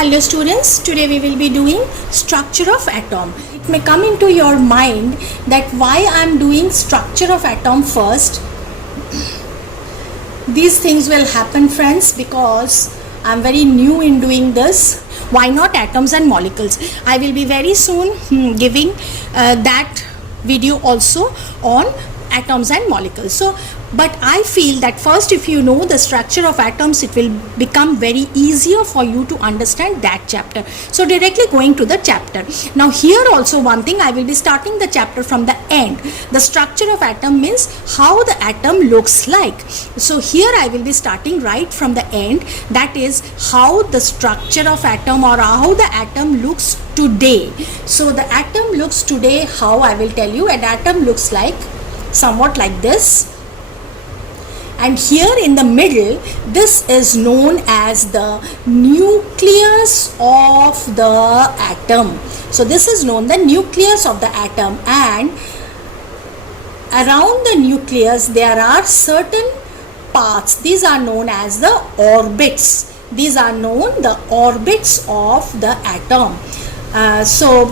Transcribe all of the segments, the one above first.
Hello students, today we will be doing structure of atom. It may come into your mind that why I am doing structure of atom first. These things will happen, friends, because I am very new in doing this. Why not atoms and molecules? I will be very soon giving that video also on atoms and molecules. But I feel that first, if you know the structure of atoms, it will become very easier for you to understand that chapter. So directly going to the chapter. Now here also one thing, I will be starting the chapter from the end. The structure of atom means how the atom looks like. So here I will be starting right from the end. That is how the structure of atom or how the atom looks today. So the atom looks today, how I will tell you. An atom looks like somewhat like this. And here in the middle, this is known as the nucleus of the atom. So this is known the nucleus of the atom, and around the nucleus there are certain parts. These are known as the orbits. These are known the orbits of the atom. So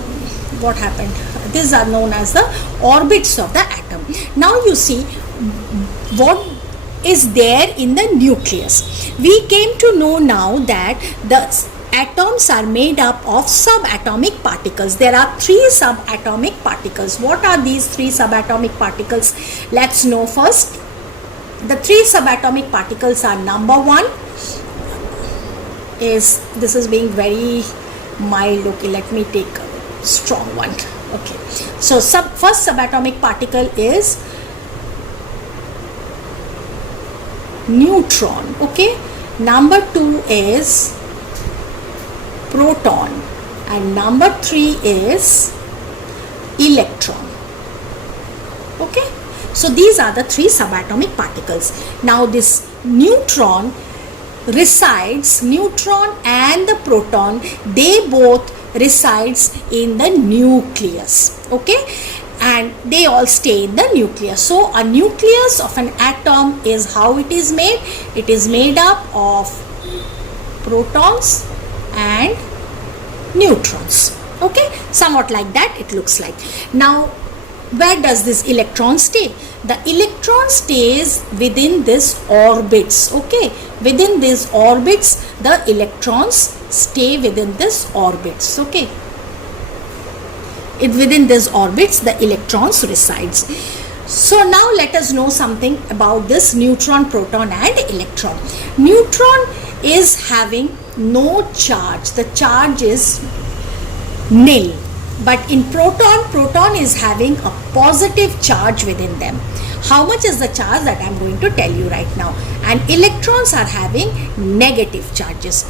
what happened? These are known as the orbits of the atom. Now you see what is there in the nucleus. We came to know now that the atoms are made up of subatomic particles. There are 3 subatomic particles. What are these 3 subatomic particles? Let's know first. The 3 subatomic particles are, number 1 is, this is being very mild, okay, let me take a strong one. Okay, so first subatomic particle is neutron. Okay, number 2 is proton, and number 3 is electron. Okay, so these are the 3 subatomic particles. Now this neutron resides, neutron and the proton, they both resides in the nucleus. Okay, and they all stay in the nucleus. So a nucleus of an atom is how it is made. It is made up of protons and neutrons. Okay, somewhat like that it looks like. Now where does this electron stay? The electron stays within this orbits. Okay, within these orbits the electrons stay within this orbits. Okay, within these orbits the electrons resides. So now let us know something about this neutron, proton and electron. Neutron is having no charge. The charge is nil. But in proton is having a positive charge within them. How much is the charge? That I am going to tell you right now. And electrons are having negative charges.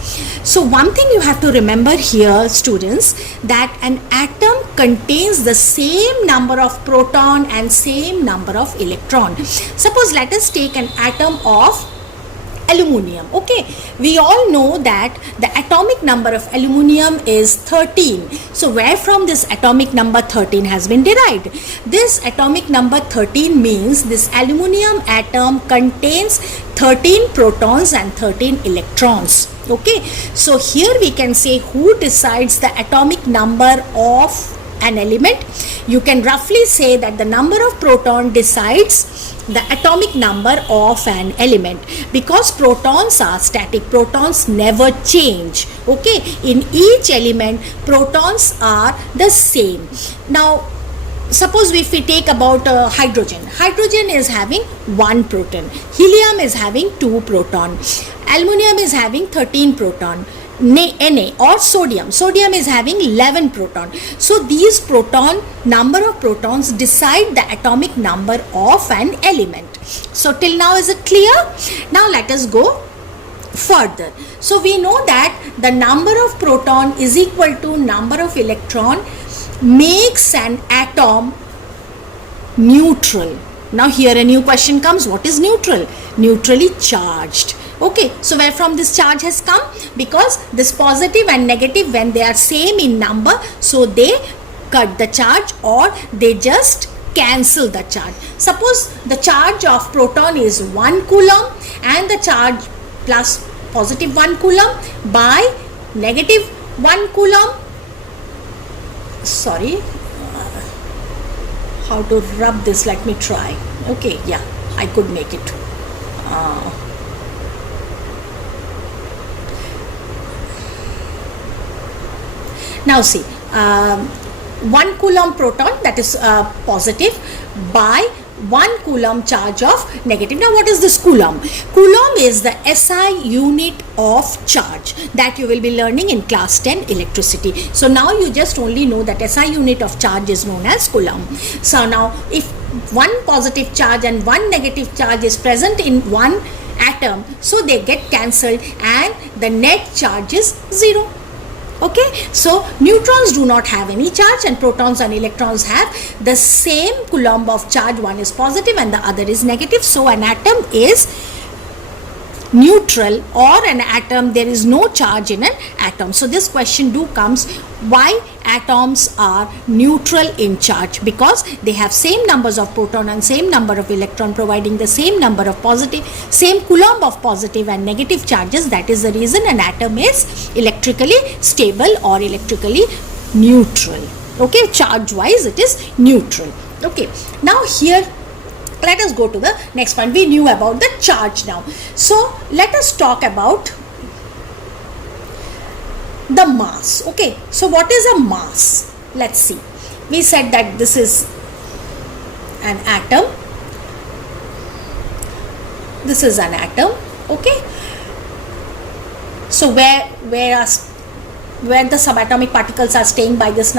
So one thing you have to remember here, students, that an atom contains the same number of proton and same number of electron. Suppose let us take an atom of aluminium. Okay, we all know that the atomic number of aluminium is 13. So where from this atomic number 13 has been derived? This atomic number 13 means this aluminium atom contains 13 protons and 13 electrons. Okay, so here we can say who decides the atomic number of an element. You can roughly say that the number of proton decides the atomic number of an element, because protons are static. Protons never change. Okay, in each element protons are the same. Now suppose if we take about hydrogen. Hydrogen is having 1 proton. Helium is having 2 proton. Aluminium is having 13 proton. Na or sodium is having 11 proton. So these number of protons decide the atomic number of an element. So till now is it clear? Now let us go further. So we know that the number of proton is equal to number of electron makes an atom neutral. Now here a new question comes. What is neutral? Neutrally charged. Okay, so where from this charge has come? Because this positive and negative, when they are same in number, so they cut the charge or they just cancel the charge. Suppose the charge of proton is 1 coulomb and the charge plus positive 1 coulomb by negative 1 coulomb. Sorry, how to rub this, let me try. Okay, yeah, I could make it. Now see, 1 coulomb proton, that is positive, by 1 coulomb charge of negative. Now what is this coulomb? Coulomb is the SI unit of charge that you will be learning in class 10 electricity. So now you just only know that SI unit of charge is known as coulomb. So now if one positive charge and one negative charge is present in one atom, so they get cancelled and the net charge is 0. Okay, so neutrons do not have any charge and protons and electrons have the same coulomb of charge. One is positive and the other is negative. So an atom is neutral, or an atom, there is no charge in an atom. So this question comes, why atoms are neutral in charge? Because they have same numbers of proton and same number of electron, providing the same number of positive, same coulomb of positive and negative charges. That is the reason an atom is electrically stable or electrically neutral. Okay, charge wise it is neutral. Okay, now here let us go to the next one. We knew about the charge now. So let us talk about the mass. Okay, so what is a mass? Let's see. We said that this is an atom. This is an atom. Okay. So where the subatomic particles are staying by this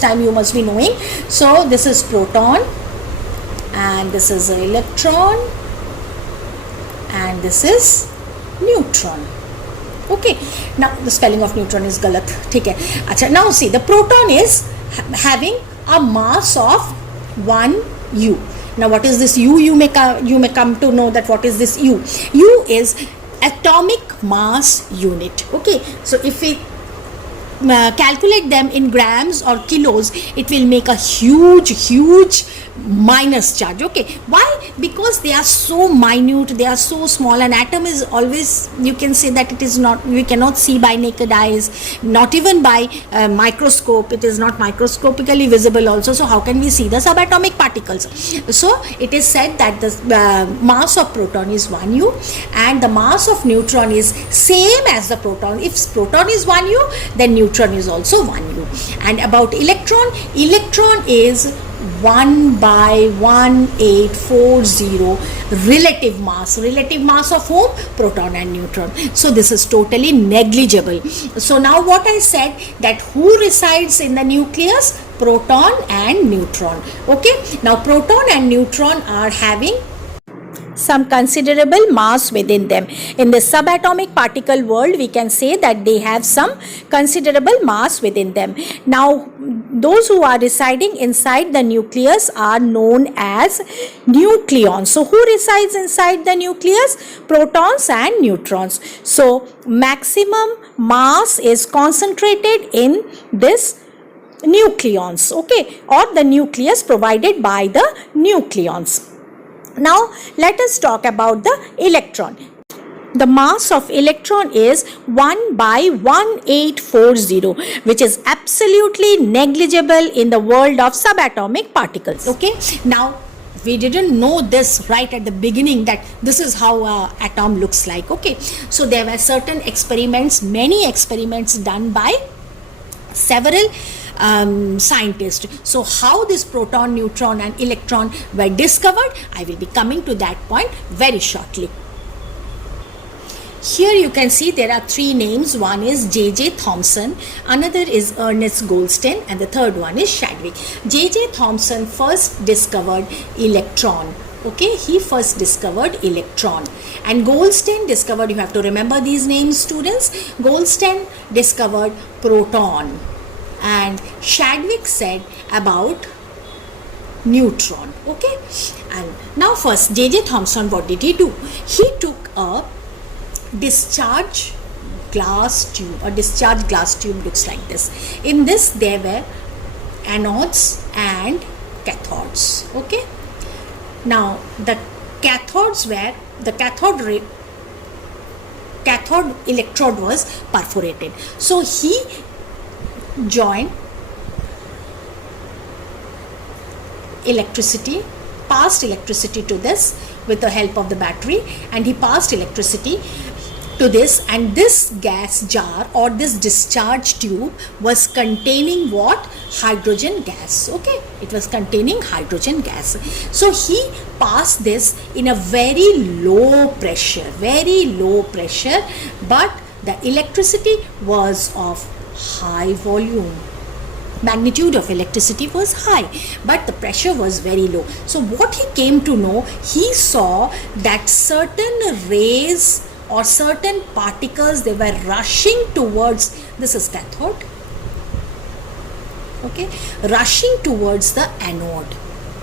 time you must be knowing. So this is proton, and this is an electron, and this is neutron. Okay, now the spelling of neutron is galat. Okay. Achha, now see, the proton is having a mass of 1 U. Now what is this U? You may come to know that what is this U. U is atomic mass unit. Okay, so if we calculate them in grams or kilos, it will make a huge minus charge. Okay, why? Because they are so minute, they are so small. An atom is always, you can say that it is not, we cannot see by naked eyes, not even by microscope. It is not microscopically visible also. So how can we see the subatomic particles? So it is said that the mass of proton is 1 U and the mass of neutron is same as the proton. If proton is 1 U, then neutron is also 1 U. And about electron is 1 by 1840 relative mass of whom? Proton and neutron. So this is totally negligible. So now what I said, that who resides in the nucleus? Proton and neutron. Okay, now proton and neutron are having some considerable mass within them. In the subatomic particle world, we can say that they have some considerable mass within them. Now, those who are residing inside the nucleus are known as nucleons. So, who resides inside the nucleus? Protons and neutrons. So, maximum mass is concentrated in this nucleons, okay, or the nucleus provided by the nucleons. Now let us talk about the electron. The mass of electron is 1 by 1840, which is absolutely negligible in the world of subatomic particles. Okay, now we didn't know this right at the beginning, that this is how an atom looks like. Okay, so there were certain experiments, many experiments done by several scientists. So how this proton, neutron and electron were discovered, I will be coming to that point very shortly. Here you can see there are 3 names. One is J.J. Thomson, another is Ernest Goldstein, and the third one is Chadwick. J.J. Thomson first discovered electron. Okay, he first discovered electron, and Goldstein discovered, you have to remember these names, students, Goldstein discovered proton, and Chadwick said about neutron. Okay, and now first J.J. Thomson, what did he do? He took a discharge glass tube. A discharge glass tube looks like this. In this there were anodes and cathodes. Okay, now the cathodes were, the cathode ray, cathode electrode was perforated. So he joined electricity, passed electricity to this with the help of the battery, and he passed electricity to this, and this gas jar or this discharge tube was containing what? Hydrogen gas. Okay, it was containing hydrogen gas. So he passed this in a very low pressure, but the electricity was of high volume. Magnitude of electricity was high, but the pressure was very low. So what he came to know, he saw that certain rays or certain particles, they were rushing towards, this is cathode, okay, rushing towards the anode.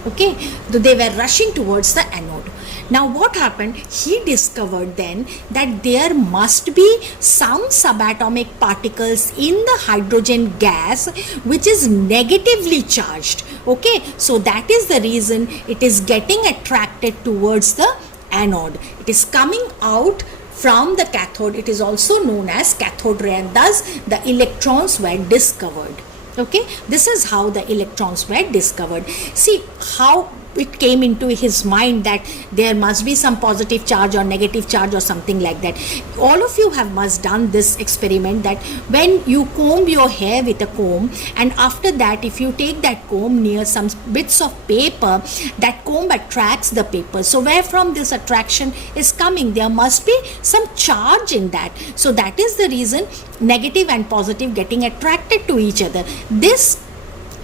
Okay, they were rushing towards the anode. Now what happened? He discovered then that there must be some subatomic particles in the hydrogen gas which is negatively charged. Okay, so that is the reason it is getting attracted towards the anode. It is coming out from the cathode. It is also known as cathode ray, and thus the electrons were discovered. Okay, this is how the electrons were discovered. See how it came into his mind that there must be some positive charge or negative charge or something like that. All of you must done this experiment, that when you comb your hair with a comb, and after that if you take that comb near some bits of paper, that comb attracts the paper. So where from this attraction is coming, there must be some charge in that. So that is the reason negative and positive getting attracted to each other. This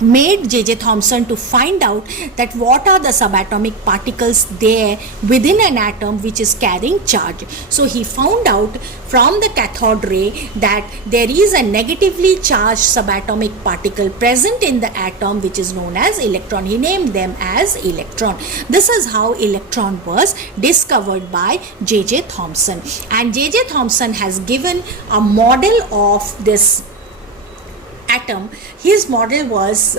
made J.J. Thomson to find out that what are the subatomic particles there within an atom which is carrying charge. So he found out from the cathode ray that there is a negatively charged subatomic particle present in the atom which is known as electron. He named them as electron. This is how electron was discovered by J.J. Thomson. And J.J. Thomson has given a model of this atom. His model was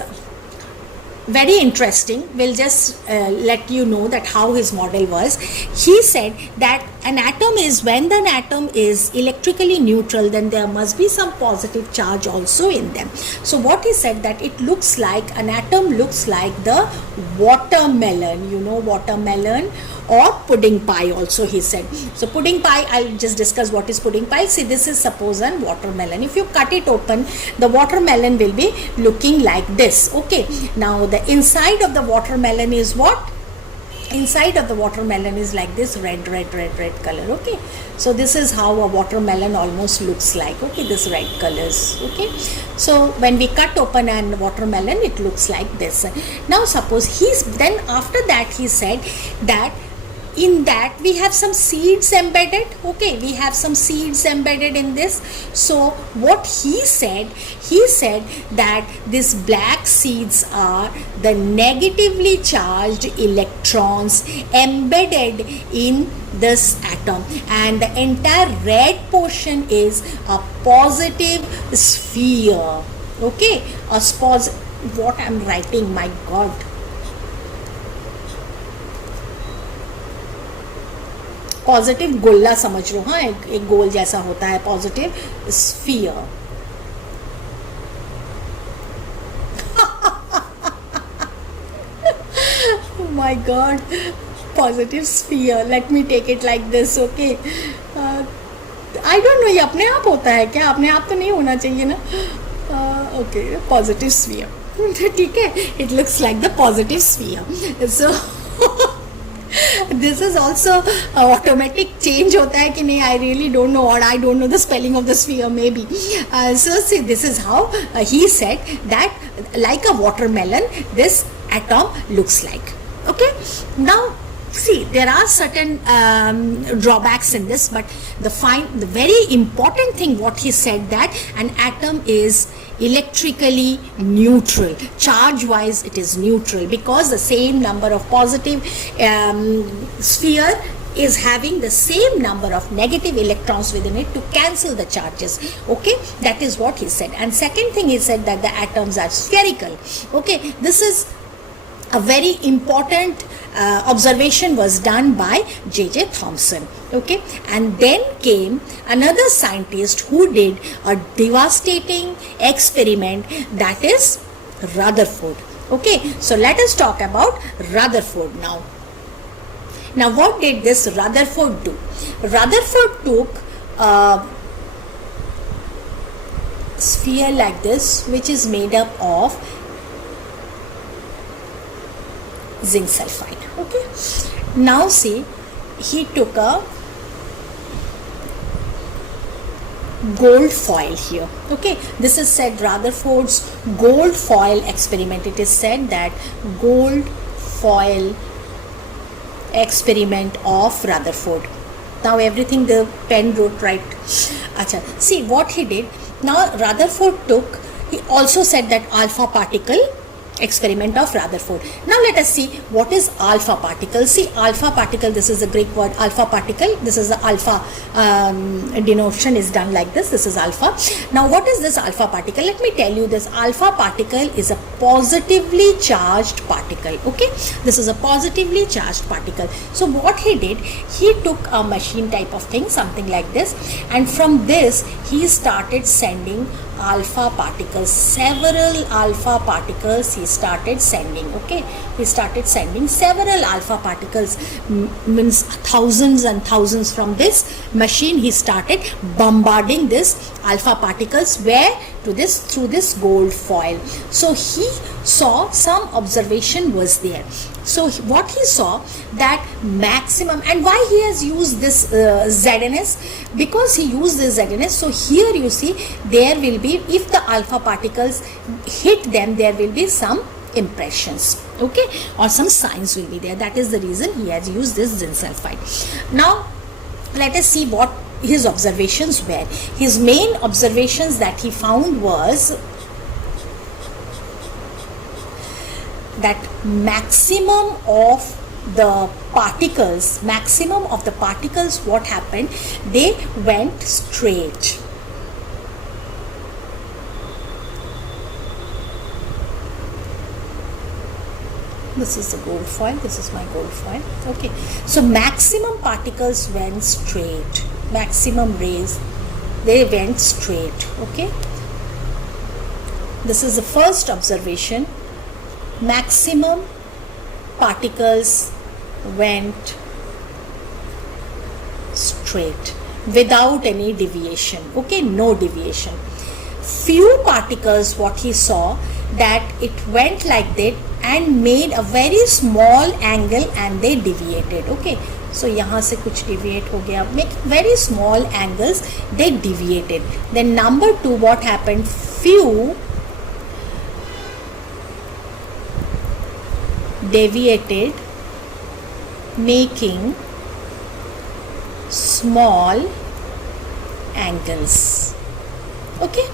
very interesting. We'll just let you know that how his model was. He said that an atom is, when an atom is electrically neutral, then there must be some positive charge also in them. So what he said, that it looks like, an atom looks like the watermelon, you know, watermelon, or pudding pie also, he said. So pudding pie, I'll just discuss what is pudding pie. See, this is suppose a watermelon. If you cut it open, the watermelon will be looking like this. Okay, now the inside of the watermelon is what? Inside of the watermelon is like this red color. Okay, so this is how a watermelon almost looks like. Okay, this red colors. Okay, so when we cut open a watermelon, it looks like this. Now suppose then after that he said that in that we have some seeds embedded. Okay, we have some seeds embedded in this. So what he said that these black seeds are the negatively charged electrons embedded in this atom, and the entire red portion is a positive sphere. Okay, what I'm writing, my God. Positive गोला समझ लो, हाँ, एक गोल जैसा होता है positive sphere. My God, positive sphere. Let me take it like this. Okay. I don't know, ये अपने आप होता है क्या? अपने आप तो नहीं होना चाहिए ना. Okay, positive sphere. ठीक है. It looks like the positive sphere. So this is also automatic change होता है कि नहीं, I really don't know, or I don't know the spelling of the sphere maybe. So see, this is how he said that like a watermelon this atom looks like. Okay, now see, there are certain drawbacks in this, but the very important thing what he said, that an atom is electrically neutral, charge wise it is neutral, because the same number of positive sphere is having the same number of negative electrons within it to cancel the charges. Okay, that is what he said. And second thing, he said that the atoms are spherical. Okay, this is a very important observation was done by J.J. Thomson. Okay, and then came another scientist who did a devastating experiment, that is Rutherford. Okay, so let us talk about Rutherford now. Now, what did this Rutherford do? Rutherford took a sphere like this, which is made up of zinc sulfide. Okay, now see, he took a gold foil here. Okay, this is said Rutherford's gold foil experiment. It is said that gold foil experiment of Rutherford. Now everything the pen wrote right. Acha, see what he did. Now Rutherford took, he also said that alpha particle experiment of Rutherford. Now let us see what is alpha particle. See, alpha particle, this is a Greek word, alpha particle. This is the alpha denotation is done like this. This is alpha. Now what is this alpha particle? Let me tell you, this alpha particle is a positively charged particle. Okay, this is a positively charged particle. So what he did, he took a machine type of thing, something like this, and from this he started sending alpha particles, several alpha particles he started sending. Okay, he started sending several alpha particles, means thousands and thousands. From this machine he started bombarding this alpha particles, where to this, through this gold foil. So he saw some observation was there. So what he saw, that maximum, and why he has used this ZNS, because he used this ZNS. So here you see, there will be, if the alpha particles hit them, there will be some impressions, okay, or some signs will be there. That is the reason he has used this zinc sulfide. Now let us see what his observations were. His main observations that he found was that maximum of the particles, what happened, they went straight. This is the gold foil, this is my gold foil. Okay, so maximum particles went straight, maximum rays, they went straight. Okay, this is the first observation. Maximum particles went straight without any deviation. Okay, no deviation. Few particles, what he saw, that it went like that and made a very small angle and they deviated. Okay, so यहाँ से कुछ deviate हो गया, make very small angles, they deviated. Then number two, what happened, few deviated, making small angles. Okay,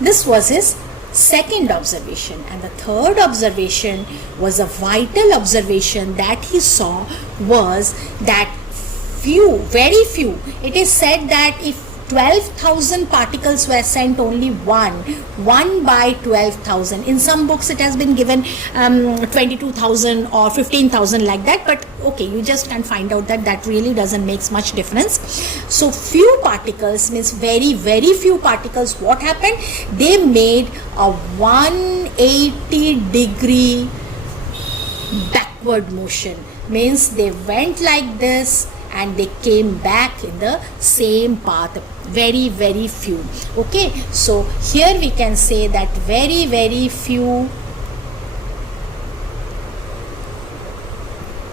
this was his second observation. And the third observation was a vital observation that he saw, was that few, very few, it is said that if 12,000 particles were sent, only one by 12,000. In some books it has been given 22,000 or 15,000 like that, but okay, you just can find out that that really doesn't make much difference. So few particles means very, very few particles. What happened? They made a 180-degree backward motion, means they went like this and they came back in the same path. Very, very few. Okay, so here we can say that very, very few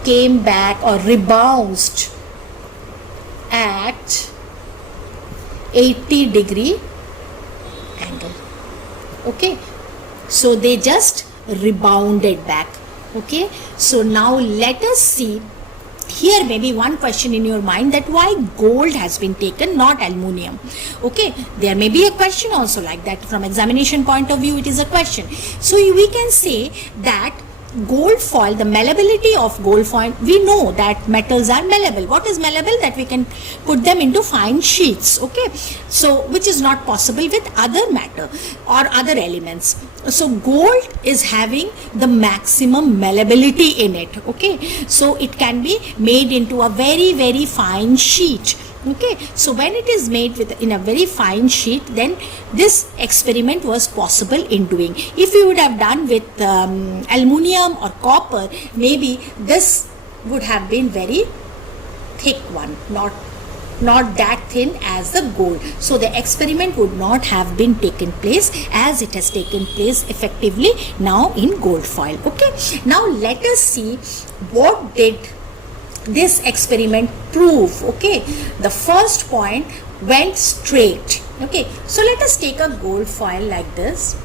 came back or rebounced at 80-degree angle. Okay, so they just rebounded back. Okay, so now let us see. Here may be one question in your mind, that why gold has been taken, not aluminium. Okay, there may be a question also like that. From examination point of view, it is a question. So we can say that gold foil, the malleability of gold foil, we know that metals are malleable. What is malleable? That we can put them into fine sheets, okay? So which is not possible with other matter or other elements. So gold is having the maximum malleability in it, okay? So it can be made into a very, very fine sheet. Okay, so when it is made in a very fine sheet, then this experiment was possible in doing. If you would have done with aluminium or copper, maybe this would have been very thick one, not that thin as the gold. So the experiment would not have been taken place as it has taken place effectively now in gold foil. Okay, now let us see what did this experiment prove. Okay, the first point went straight. Okay, so let us take a gold foil like this.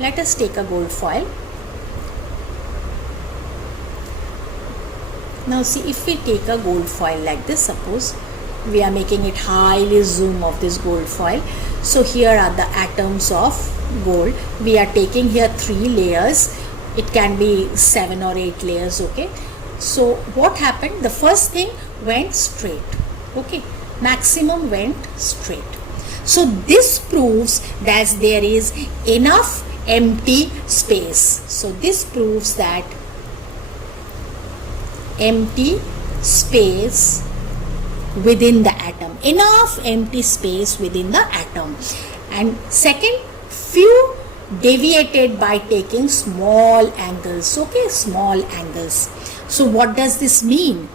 Let us take a gold foil. Now see, if we take a gold foil like this, suppose we are making it highly zoom of this gold foil. So here are the atoms of gold. We are taking here 3 layers. It can be 7 or 8 layers. Okay, so what happened? The first thing went straight. Okay, maximum went straight. So this proves that there is enough empty space. So this proves that empty space within the atom, enough empty space within the atom. And second, few deviated by taking small angles. Okay, small angles. So what does this mean?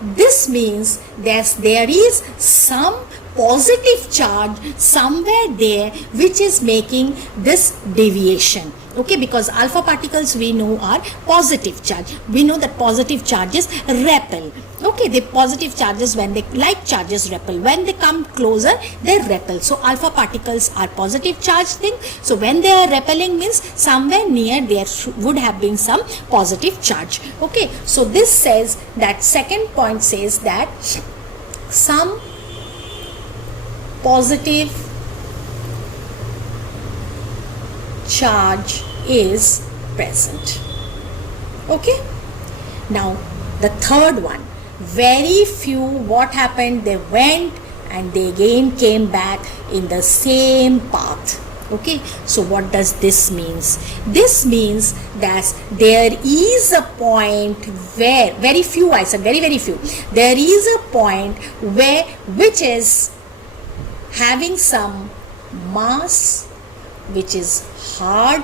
This means that there is some positive charge somewhere there which is making this deviation. Okay, because alpha particles we know are positive charge. We know that positive charges repel. Okay, the positive charges, when they, like charges, repel. When they come closer, they repel. So alpha particles are positive charge thing. So when they are repelling means somewhere near there would have been some positive charge. Okay, so this says that, second point says that some positive charge is present. Okay, now the third one, very few, what happened? They went and they again came back in the same path. Okay, so what does this means? This means that there is a point where, very few, I said very few, there is a point where which is having some mass which is hard,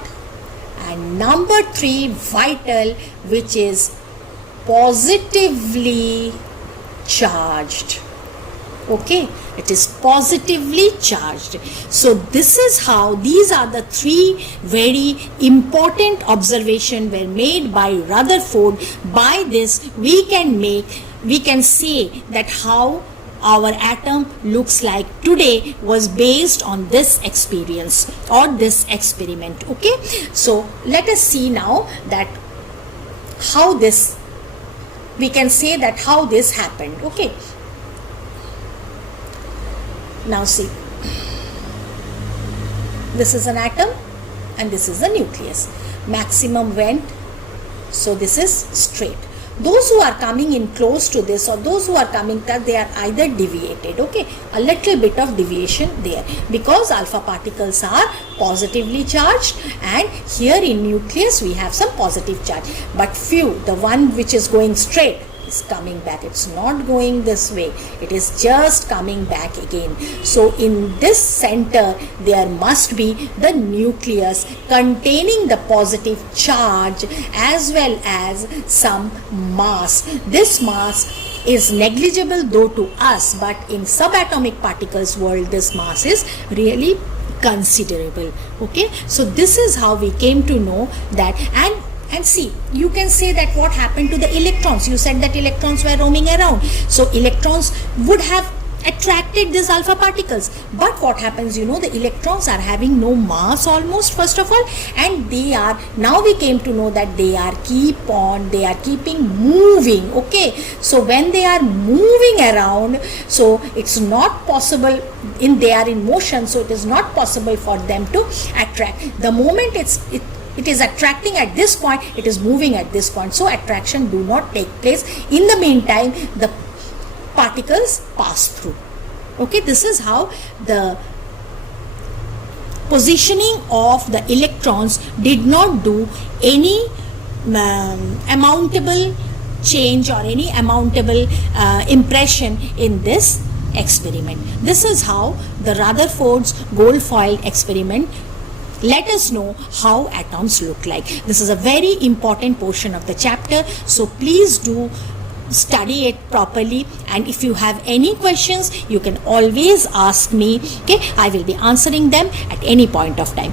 and number 3, vital, which is positively charged. Okay, it is positively charged. So this is how, these are the 3 very important observations were made by Rutherford. By this we can say that how our atom looks like today was based on this experience or this experiment. Okay, so let us see now that how this, we can say that how this happened. Okay, now see, this is an atom and this is the nucleus. Maximum went, so this is straight. Those who are coming in close to this or those who are coming, they are either deviated. Okay, a little bit of deviation there, because alpha particles are positively charged and here in nucleus we have some positive charge, but few, the one which is going straight is coming back. It's not going this way, it is just coming back again. So in this center there must be the nucleus containing the positive charge as well as some mass. This mass is negligible though to us, but in subatomic particles world this mass is really considerable. Okay, so this is how we came to know that. And see, you can say that what happened to the electrons? You said that electrons were roaming around. So electrons would have attracted these alpha particles. But what happens, you know, the electrons are having no mass almost, first of all, and they are, now we came to know that they are keeping moving. Okay, so when they are moving around, so it's not possible, they are in motion, so it is not possible for them to attract. The moment it is attracting at this point, it is moving at this point. So attraction do not take place. In the meantime, the particles pass through. Okay, this is how the positioning of the electrons did not do any amountable change or any amountable impression in this experiment. This is how the Rutherford's gold foil experiment let us know how atoms look like. This is a very important portion of the chapter, so please do study it properly, and if you have any questions you can always ask me. Okay, I will be answering them at any point of time.